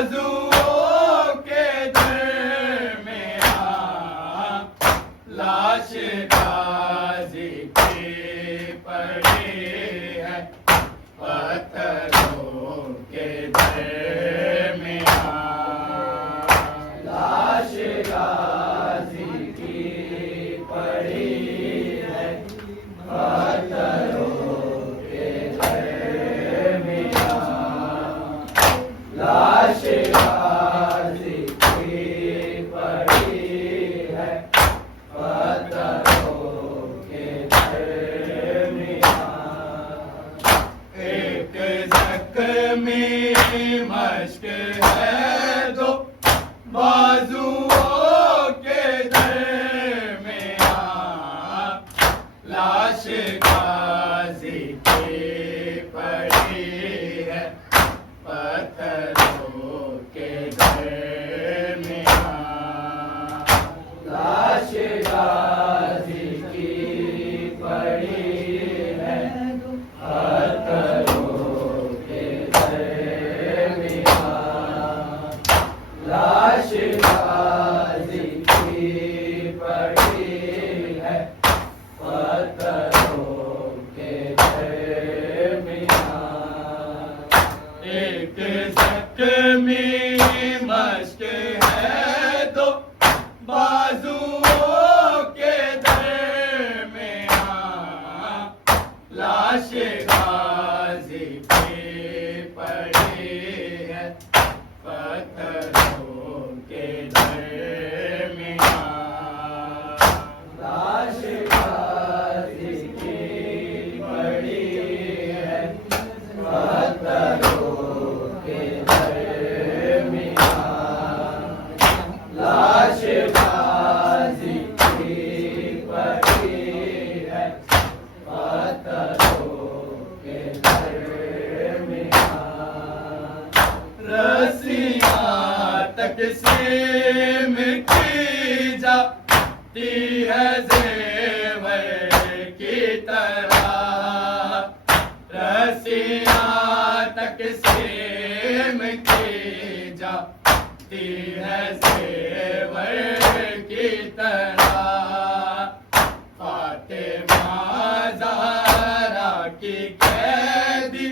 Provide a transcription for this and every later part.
बाजुओं के दरमियां लाश गाजी की पड़ी है पत्थरों के दरमियां। लाश गाजी की पड़ी है पत्थरों के दरमियां। लाश गाजी की पड़ी है पत्थरों के दरमियां। एक जख्मी मश्क है दो बाजुओं के दरमियां लाश गाजी की पड़ी है पत्थरों के दरमियां। लाश गाजी की पड़ी है पत्थरों के दरमियां। लाश गाजी की पड़ी है पत्थरों के दरमियां। एक जख्मी मश्क है दो बाजुओं के दरमियां लाश गाजी की पड़ी है पत्थरों के दरमियां। लाश गाजी की पड़ी है पत्थरों के दरमियां। लाश गाजी की पड़ी है पत्थरों के दरमियां। रस्सियां तकसीम की जाती है ज़ेवर की तरह। रस्सियां तकसीम की जाती है ज़ेवर की तरह। फातिमा ज़हरा की कैदी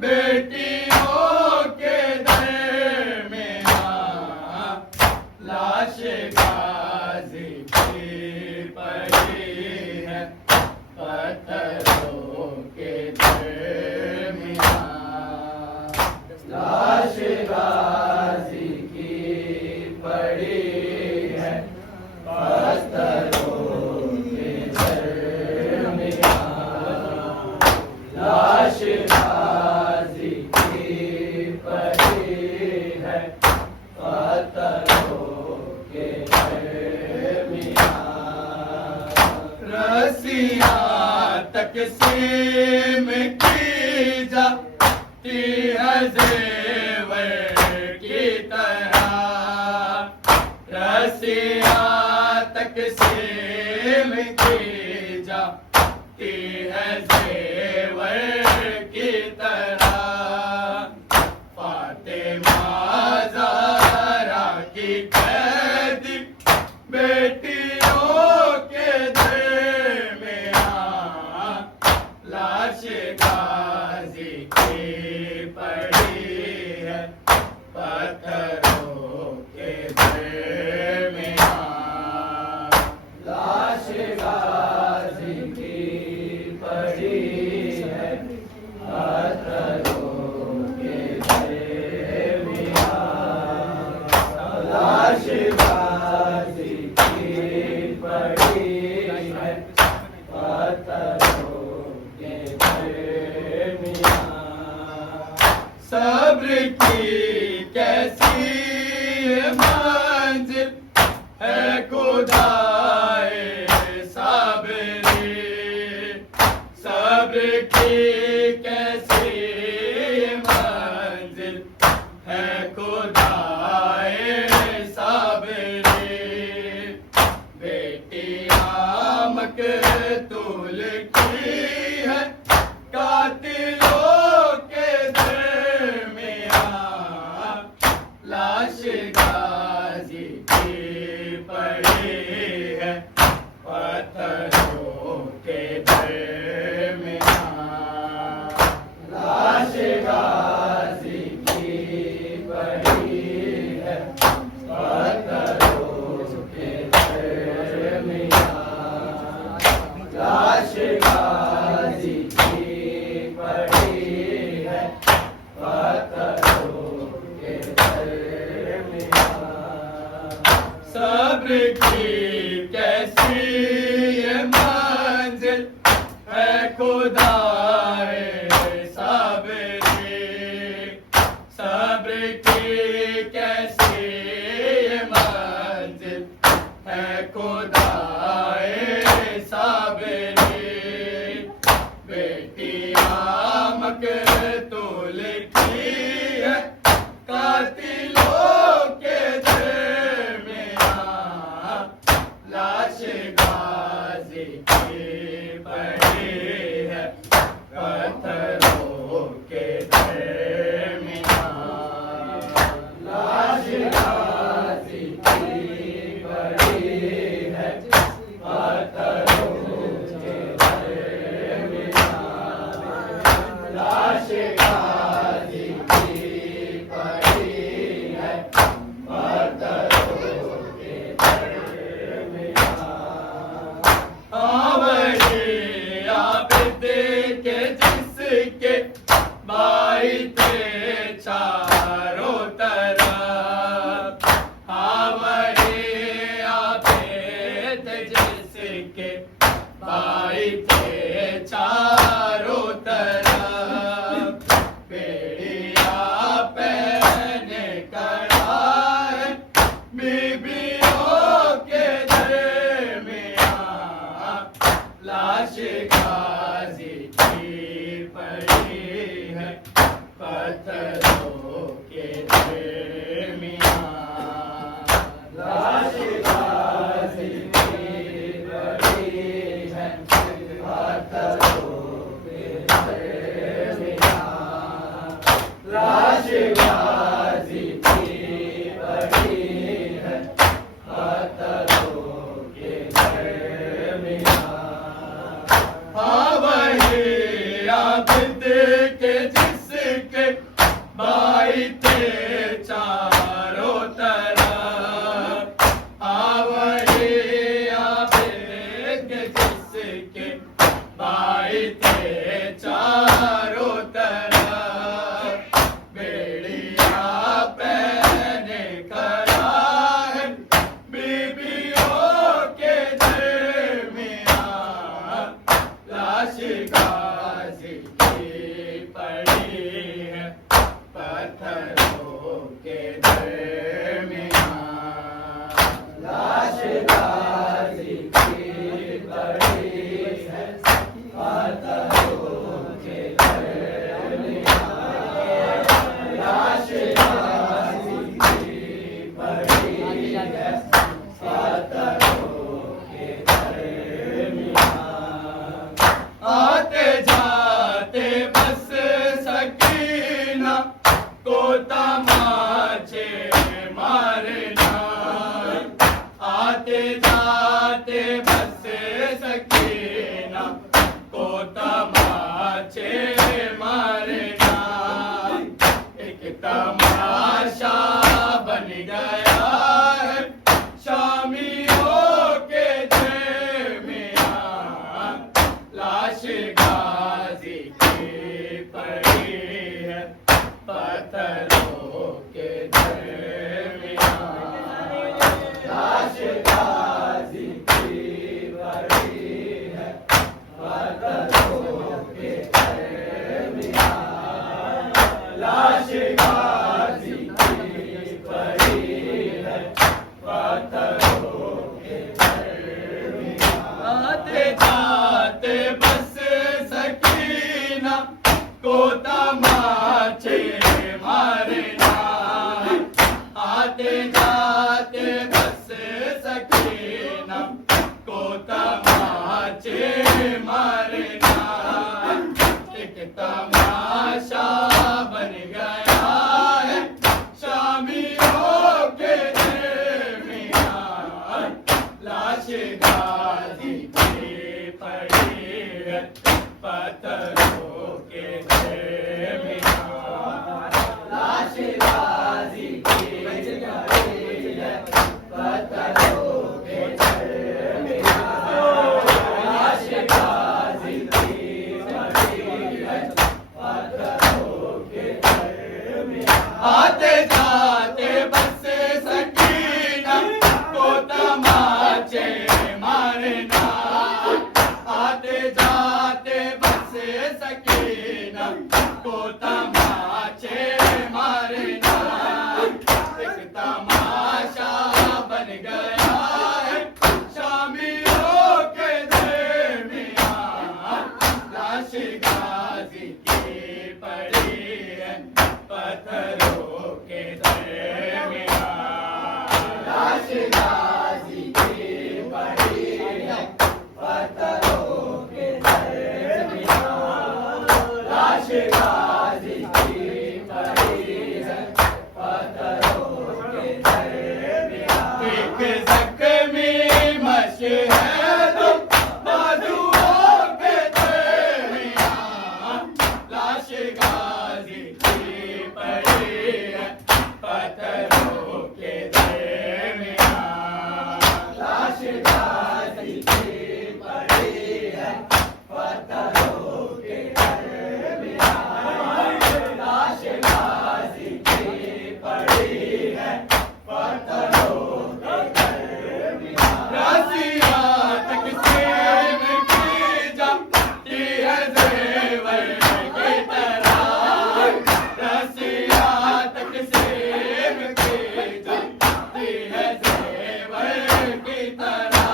बेटियों के दरमियां लाश गाजी की पड़ी है पत्थरों के दरमियां। लाश गाजी की पड़ी है पत्थरों के दरमियां। लाश गाजी की पड़ी है पत्थरों के दरमियां। रस्सियां तकसीम की जाती है ज़ेवर की तरह। रस्सियां तकसीम की जाती है ज़ेवर की तरह। फातिमा ज़हरा की कैदी बेटियों के दरमियां लाश गाजी की पड़ी है पत्थरों के दरमियां। लाश गाजी की पड़ी है पत्थरों के दरमियां। लाश गाजी की पड़ी है पत्थरों के दरमियां। सब्र की कैसी मंजिल है खुदाए साबरी। सब्र की कैसी मंजिल है खुदाए साबरी। बेटियां मकतूल की है कातिलों के दरमियां है खुदाए सब्री, सब्र की कैसी ये मंजिल है खुदाए सब्री। बेटियां मकतूल की है कातिलों के दरमियां, लाश गाजी की पड़ी है पत्थरों के दरमियां, लाश गाजी की पड़ी है पत्थरों के दरमियां, लाश गाजी की पड़ी है पत्थरों के दरमियां। वही आबिद के जिसके भाई थे चारों तरफ, वही आबिद जिसके भाई थे चारों तरफ। बेड़िया पहने खड़ा है बीबियों के दरमियां, लाश गाजी की पड़ी है पत्थरों के दरमियां, लाश गाजी की पड़ी है पत्थरों के दरमियां, लाश गाजी की पड़ी है पत्थरों के दरमियां। वही आबिद के जिसके भाई थे चारों तरफ, वही आबिद के जिसके भाई थे चारों तरफ। बेड़िया पहने खड़ा है बीबियों के दरमियां, लाश गाजी की पड़ी है पत्थरों के दरमियां, लाश गाजी की पड़ी है पत्थरों के दरमियां, लाश गाजी की पड़ी है पत्थरों के दरमियां। आते जाते बस सकीना को तमाचे मारना, आते जाते बस सकीना को तमाचे मारना। एक तमाशा बन गया है शामियों के दरमियां, लाश गाजी की पड़ी है पत्थरों के दरमियां, लाश गाजी की पड़ी है पत्थरों के दरमियां, लाश गाजी की पड़ी है पत्थरों के दरमियां। आते जाते बस सकीना को तमाचे मारना, आते जाते बस सकीना को तमाचे मारना। एक तमाशा बन गया है शामियों के दरमियां, लाश गाजी की पड़ी है पत्थरों के दरमियां, लाश गाजी की पड़ी है पत्थरों के दरमियां, लाश गाजी की पड़ी है पत्थरों के दरमियां। आते जाते बस सकीना को तमाचे मारना, आते जाते सकीना को तमाचे मारना एक तमाशा बन गया है शामियों के दरमियां लाश गाजी की पड़ी है पत्थरों के दरमियां लाश गाजी की पड़ी है पत्थरों के दरमियां लाश गाजी की पड़ी है पत्थरों के दरमियां एक जख्मी मश है तो बाजुओं के दरमियां लाश गाजी की पड़ी है पत्थरों के दरमियां लाश गाजी की पड़ी है पत्थरों के दरमियां लाश गाजी की पड़ी है पत्थरों के दरमियां रसिया तकसीम की जाती है ज़ेवर की तरह रसिया तकसीम की जाती है ज़ेवर की तरह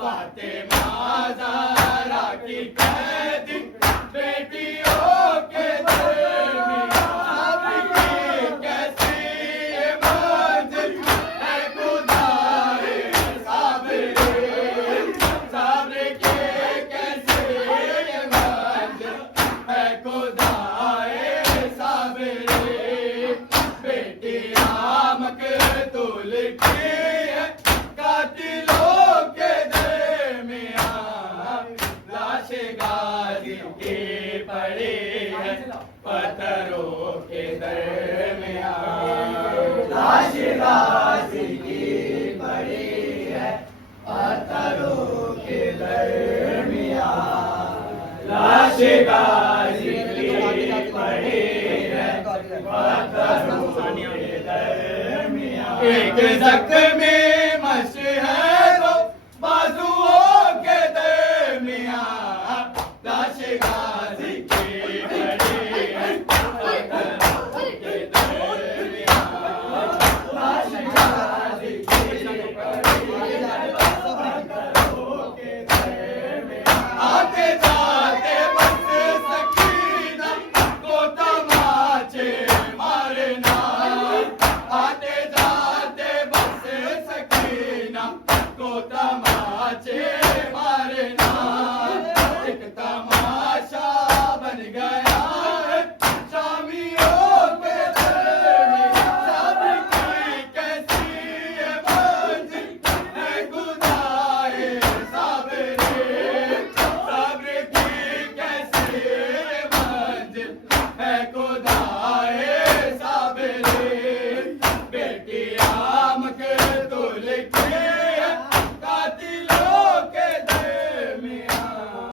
फातिमा ज़हरा की कैदी बेटियों के दरमियां आपकी कैसी ये मंजिल है खुदाए साबरे साबरे की कैसी ये मंजिल है खुदाए साबरे बेटियां मकतूल की है कातिलों के दरमियां लाश गाजी की पड़ी है पत्थरों के दरमियां लाश गाजी की पड़ी है पत्थरों के दरमियां लाश गाजी की पड़ी है पत्थरों के दरमियां एक जख्मी मश है तो बाजुओं के दरमियां लाश गाजी की पड़ी है पत्थरों के दरमियां लाश गाजी की पड़ी है पत्थरों के दरमियां आते जाते बस सकीना को तमाचे मारना आते जाते बस सकीना को तमाचे मारना एक तमाशा बन गया है शामियों के दरमियां सब्र की कैसी ये मंजिल है खुदाए साबरे सब्र की कैसी ये मंजिल है